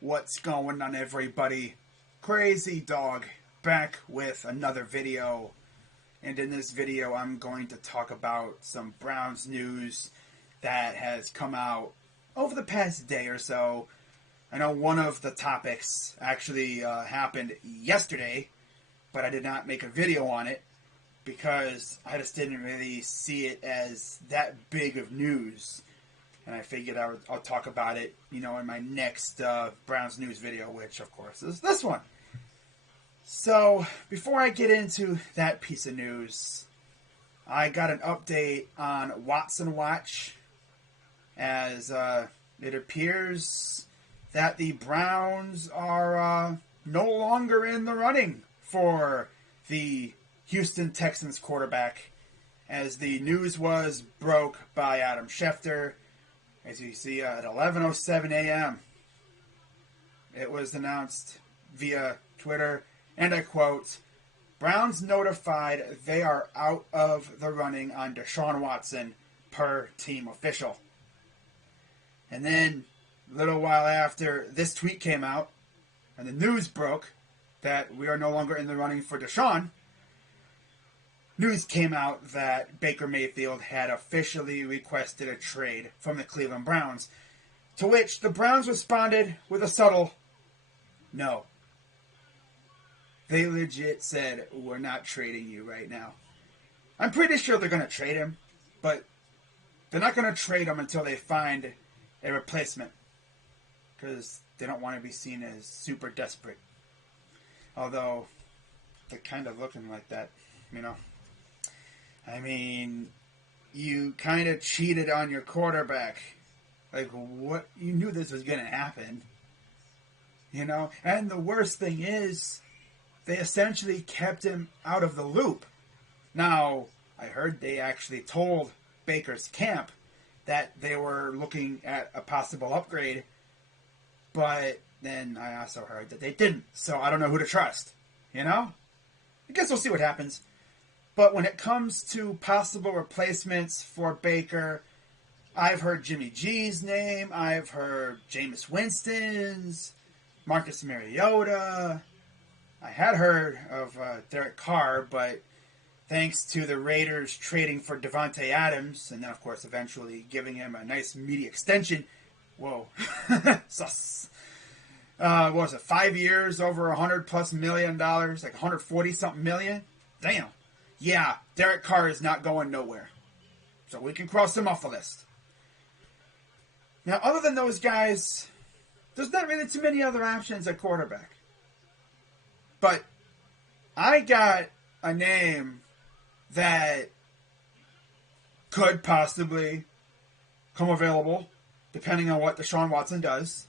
What's going on, everybody? Crazy Dog back with another video. And in this video, I'm going to talk about some Browns news that has come out over the past day or so. I know one of the topics actually happened yesterday, but I did not make a video on it because I just didn't really see it as that big of news. And I figured I'll talk about it, in my next Browns news video, which, of course, is this one. So, before I get into that piece of news, I got an update on Watson Watch, as it appears that the Browns are no longer in the running for the Houston Texans quarterback, as the news was broke by Adam Schefter. As you see, at 11:07 a.m., it was announced via Twitter, and I quote, "Browns notified they are out of the running on Deshaun Watson per team official." And then, a little while after this tweet came out, and the news broke that we are no longer in the running for Deshaun, news came out that Baker Mayfield had officially requested a trade from the Cleveland Browns, to which the Browns responded with a subtle no. They legit said, "We're not trading you right now." I'm pretty sure they're going to trade him, but they're not going to trade him until they find a replacement, because they don't want to be seen as super desperate. Although, they're kind of looking like that, I mean, you kind of cheated on your quarterback. Like, what? You knew this was going to happen. And the worst thing is, they essentially kept him out of the loop. Now, I heard they actually told Baker's camp that they were looking at a possible upgrade, but then I also heard that they didn't. So I don't know who to trust, I guess we'll see what happens. But when it comes to possible replacements for Baker, I've heard Jimmy G's name. I've heard Jameis Winston's, Marcus Mariota. I had heard of Derek Carr, but thanks to the Raiders trading for Devontae Adams, and then, of course, eventually giving him a nice meaty extension. Whoa. Sus. What was it, 5 years, over $100+ million, like 140-something million? Damn. Yeah, Derek Carr is not going nowhere. So we can cross him off the list. Now, other than those guys, there's not really too many other options at quarterback. But I got a name that could possibly come available, depending on what Deshaun Watson does.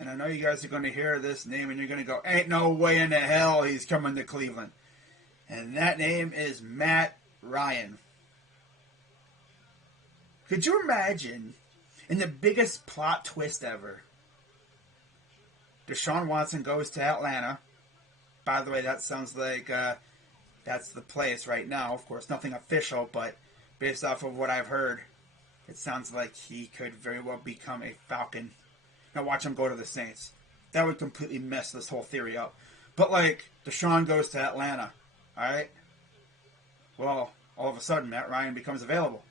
And I know you guys are going to hear this name and you're going to go, "Ain't no way in the hell he's coming to Cleveland." And that name is Matt Ryan. Could you imagine, in the biggest plot twist ever, Deshaun Watson goes to Atlanta. By the way, that sounds like that's the place right now. Of course, nothing official, but based off of what I've heard, it sounds like he could very well become a Falcon. Now watch him go to the Saints. That would completely mess this whole theory up. But Deshaun goes to Atlanta. Alright? Well, all of a sudden, Matt Ryan becomes available.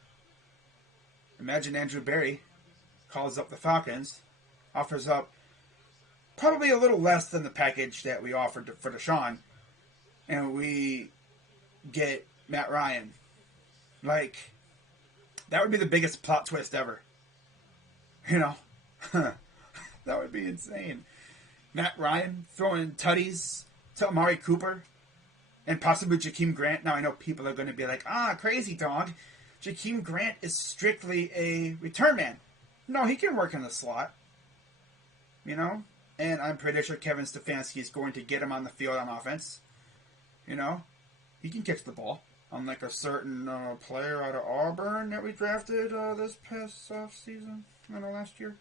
Imagine Andrew Berry calls up the Falcons, offers up probably a little less than the package that we offered for Deshaun, and we get Matt Ryan. That would be the biggest plot twist ever. That would be insane. Matt Ryan throwing tutties to Amari Cooper and possibly Jakeem Grant. Now, I know people are going to be like, crazy dog. Jakeem Grant is strictly a return man. No, he can work in the slot. And I'm pretty sure Kevin Stefanski is going to get him on the field on offense. He can catch the ball. Unlike a certain player out of Auburn that we drafted this past offseason, last year.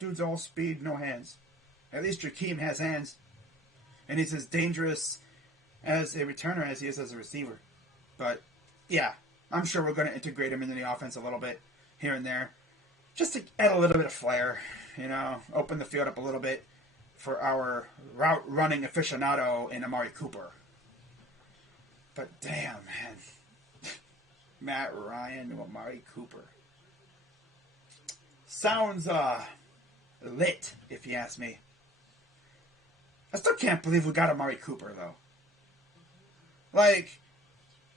Dude's all speed, no hands. At least Jakeem has hands. And he's as dangerous as a returner as he is as a receiver. But, yeah, I'm sure we're going to integrate him into the offense a little bit here and there, just to add a little bit of flair. open the field up a little bit for our route running aficionado in Amari Cooper. But damn, man. Matt Ryan to Amari Cooper. Sounds lit, if you ask me. I still can't believe we got Amari Cooper, though. Like,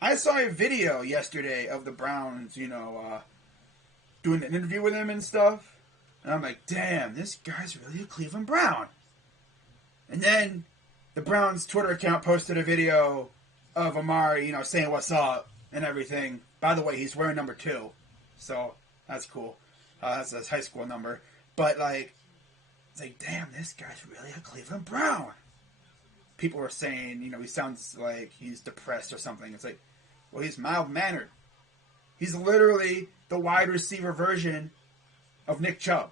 I saw a video yesterday of the Browns, doing an interview with him and stuff. And I'm like, damn, this guy's really a Cleveland Brown. And then the Browns Twitter account posted a video of Amari, saying what's up and everything. By the way, he's wearing number 2. So, that's cool. That's his high school number. But, it's like, damn, this guy's really a Cleveland Brown. People were saying, he sounds like he's depressed or something. It's like, well, he's mild-mannered. He's literally the wide receiver version of Nick Chubb.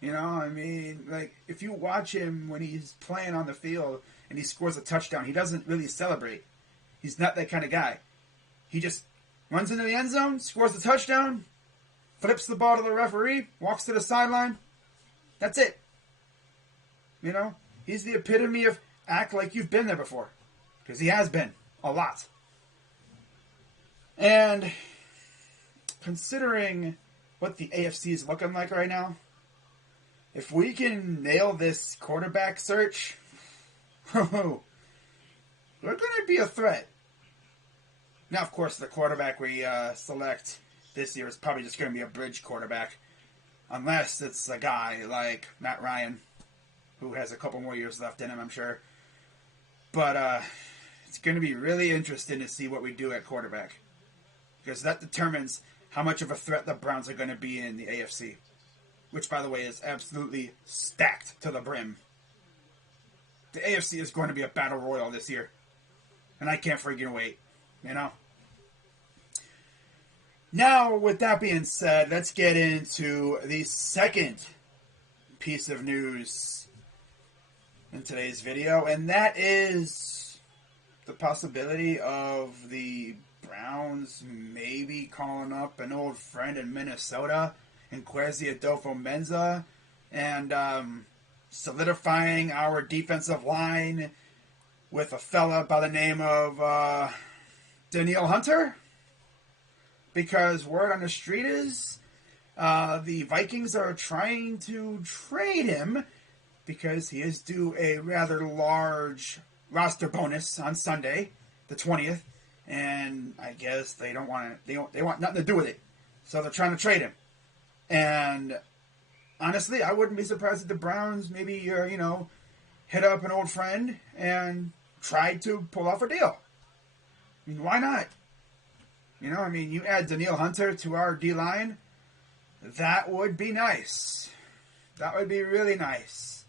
If you watch him when he's playing on the field and he scores a touchdown, he doesn't really celebrate. He's not that kind of guy. He just runs into the end zone, scores a touchdown, flips the ball to the referee, walks to the sideline. That's it. He's the epitome of act like you've been there before. Because he has been. A lot. And considering what the AFC is looking like right now, if we can nail this quarterback search, we're going to be a threat. Now, of course, the quarterback we select this year is probably just going to be a bridge quarterback. Unless it's a guy like Matt Ryan, who has a couple more years left in him, I'm sure. But it's going to be really interesting to see what we do at quarterback. Because that determines how much of a threat the Browns are going to be in the AFC. Which, by the way, is absolutely stacked to the brim. The AFC is going to be a battle royal this year. And I can't freaking wait. Now, with that being said, let's get into the second piece of news in today's video. And that is the possibility of the Browns maybe calling up an old friend in Minnesota, Kwesi Adolfo-Mensa, and solidifying our defensive line with a fella by the name of Danielle Hunter. Because word on the street is the Vikings are trying to trade him because he is due a rather large roster bonus on Sunday, the 20th, and I guess they don't want to, they want nothing to do with it. So they're trying to trade him. And honestly, I wouldn't be surprised if the Browns maybe, hit up an old friend and tried to pull off a deal. I mean, why not? You add Danielle Hunter to our D-line, that would be nice. That would be really nice.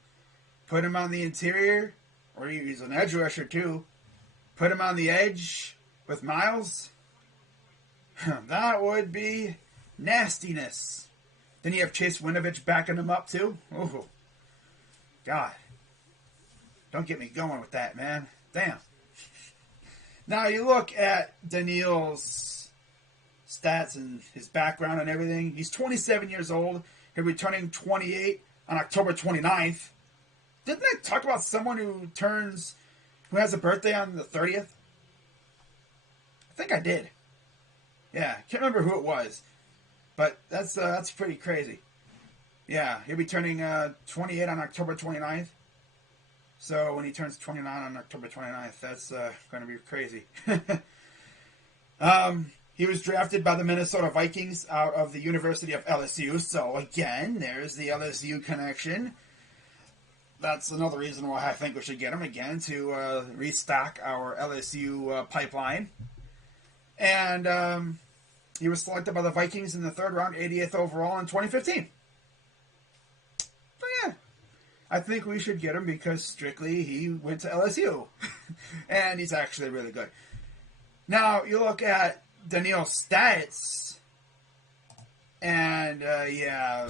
Put him on the interior, or he's an edge rusher too. Put him on the edge with Miles. That would be nastiness. Then you have Chase Winovich backing him up too. Oh, God. Don't get me going with that, man. Damn. Now you look at Danielle's stats and his background and everything. He's 27 years old. He'll be turning 28 on October 29th. Didn't I talk about someone who has a birthday on the 30th? I think I did. Yeah, can't remember who it was. But that's pretty crazy. Yeah, he'll be turning 28 on October 29th. So when he turns 29 on October 29th, that's going to be crazy. He was drafted by the Minnesota Vikings out of the University of LSU. So again, there's the LSU connection. That's another reason why I think we should get him again, to restock our LSU pipeline. And he was selected by the Vikings in the third round, 88th overall in 2015. So yeah, I think we should get him because strictly he went to LSU. And he's actually really good. Now, you look at Danielle's stats, and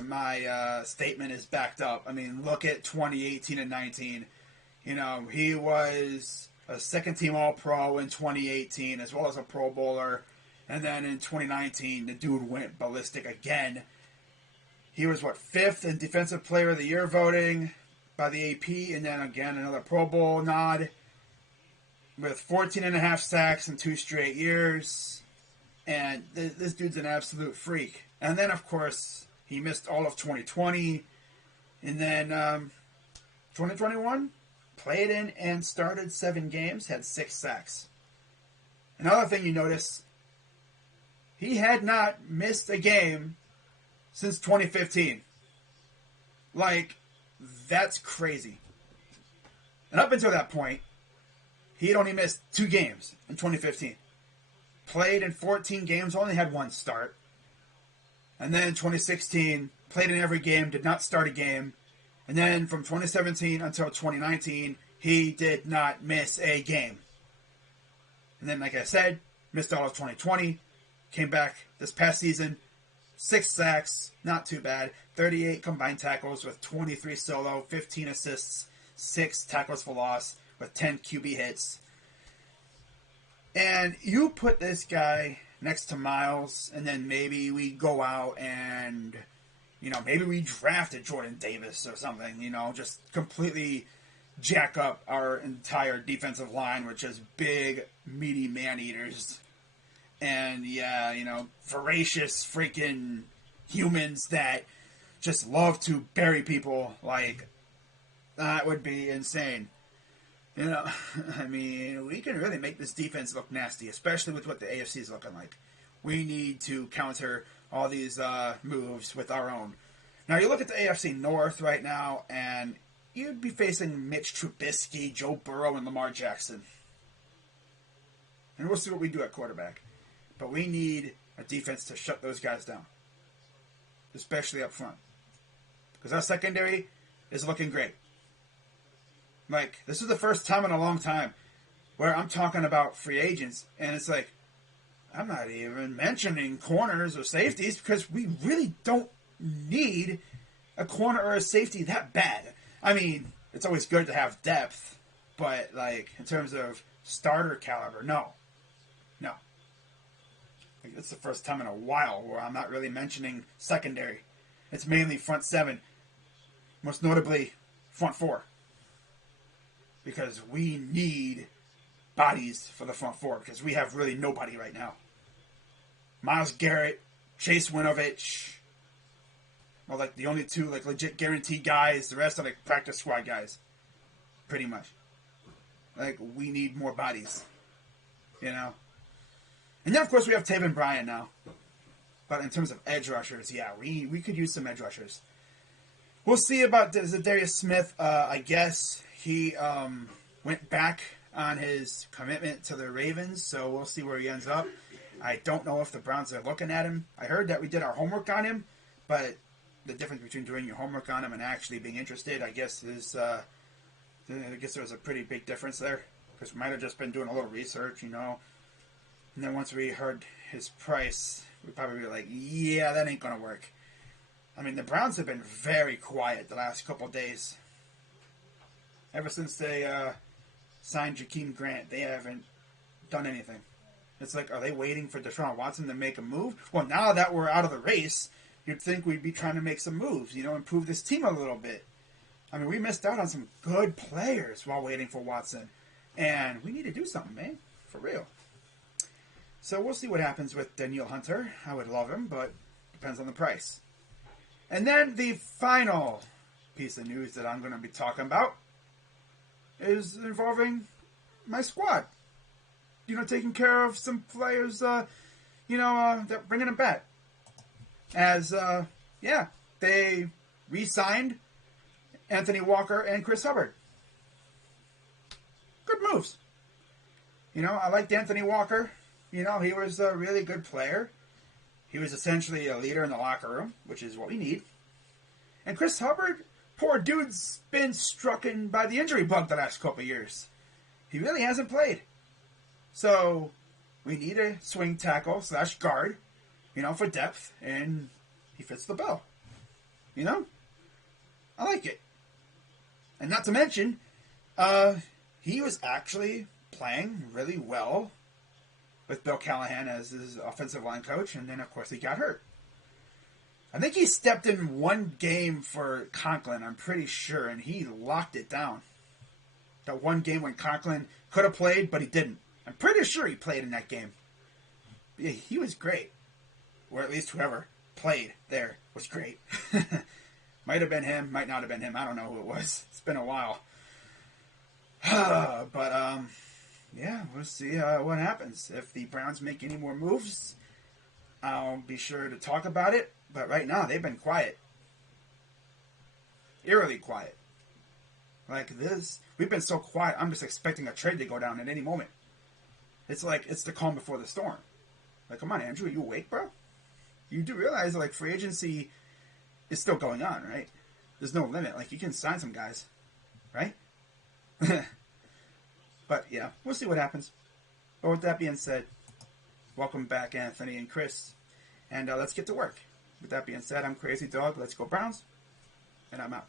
my statement is backed up. I mean, look at 2018 and 19. He was a second-team All-Pro in 2018, as well as a Pro Bowler. And then in 2019, the dude went ballistic again. He was, fifth in Defensive Player of the Year voting by the AP, and then again another Pro Bowl nod with 14.5 sacks in 2 straight years. And this dude's an absolute freak. And then, of course, he missed all of 2020. And then 2021, played in and started 7 games, had 6 sacks. Another thing you notice, he had not missed a game since 2015. Like, that's crazy. And up until that point, he had only missed 2 games in 2015. Played in 14 games, only had 1 start. And then in 2016, played in every game, did not start a game. And then from 2017 until 2019, he did not miss a game. And then, like I said, missed all of 2020. Came back this past season, 6 sacks, not too bad. 38 combined tackles with 23 solo, 15 assists, 6 tackles for loss with 10 QB hits. And you put this guy next to Miles, and then maybe we go out and, maybe we drafted Jordan Davis or something, just completely jack up our entire defensive line, which is big, meaty man-eaters. And, voracious freaking humans that just love to bury people. Like, that would be insane. I mean, we can really make this defense look nasty, especially with what the AFC is looking like. We need to counter all these moves with our own. Now, you look at the AFC North right now, and you'd be facing Mitch Trubisky, Joe Burrow, and Lamar Jackson. And we'll see what we do at quarterback. But we need a defense to shut those guys down, especially up front. Because our secondary is looking great. Like, this is the first time in a long time where I'm talking about free agents, and it's like, I'm not even mentioning corners or safeties because we really don't need a corner or a safety that bad. I mean, it's always good to have depth, but, like, in terms of starter caliber, no. Like, it's the first time in a while where I'm not really mentioning secondary. It's mainly front 7, most notably front 4. Because we need bodies for the front 4, because we have really nobody right now. Myles Garrett, Chase Winovich, well, like the only 2 like legit guaranteed guys. The rest are like practice squad guys, pretty much. Like, we need more bodies, And then of course we have Taven Bryan now. But in terms of edge rushers, yeah, we could use some edge rushers. We'll see about Darius Smith. I guess he went back on his commitment to the Ravens, so we'll see where he ends up. I don't know if the Browns are looking at him. I heard that we did our homework on him, but the difference between doing your homework on him and actually being interested, I guess, is I guess there was a pretty big difference there, because we might have just been doing a little research, And then once we heard his price, we'd probably be like, yeah, that ain't going to work. I mean, the Browns have been very quiet the last couple of days. Ever since they signed Jakeem Grant, they haven't done anything. It's like, are they waiting for Deshaun Watson to make a move? Well, now that we're out of the race, you'd think we'd be trying to make some moves, improve this team a little bit. I mean, we missed out on some good players while waiting for Watson. And we need to do something, man. For real. So we'll see what happens with Danielle Hunter. I would love him, but depends on the price. And then the final piece of news that I'm going to be talking about is involving my squad. Taking care of some players, that bringing them back. As, they re-signed Anthony Walker and Chris Hubbard. Good moves. I liked Anthony Walker. He was a really good player. He was essentially a leader in the locker room, which is what we need. And Chris Hubbard, poor dude's been strucken by the injury bug the last couple of years. He really hasn't played. So, we need a swing tackle / guard, for depth, and he fits the bill. I like it. And not to mention, he was actually playing really well with Bill Callahan as his offensive line coach, and then, of course, he got hurt. I think he stepped in one game for Conklin, I'm pretty sure, and he locked it down. That one game when Conklin could have played, but he didn't. I'm pretty sure he played in that game. Yeah, he was great. Or at least whoever played there was great. Might have been him, might not have been him. I don't know who it was. It's been a while. But, yeah, we'll see what happens. If the Browns make any more moves, I'll be sure to talk about it. But right now, they've been quiet. Eerily quiet. Like this, we've been so quiet, I'm just expecting a trade to go down at any moment. It's like, it's the calm before the storm. Like, come on, Andrew, are you awake, bro? You do realize, like, free agency is still going on, right? There's no limit. Like, you can sign some guys, right? But, yeah, we'll see what happens. But with that being said, welcome back, Anthony and Chris. And let's get to work. With that being said, I'm Crazy Dog. Let's go Browns. And I'm out.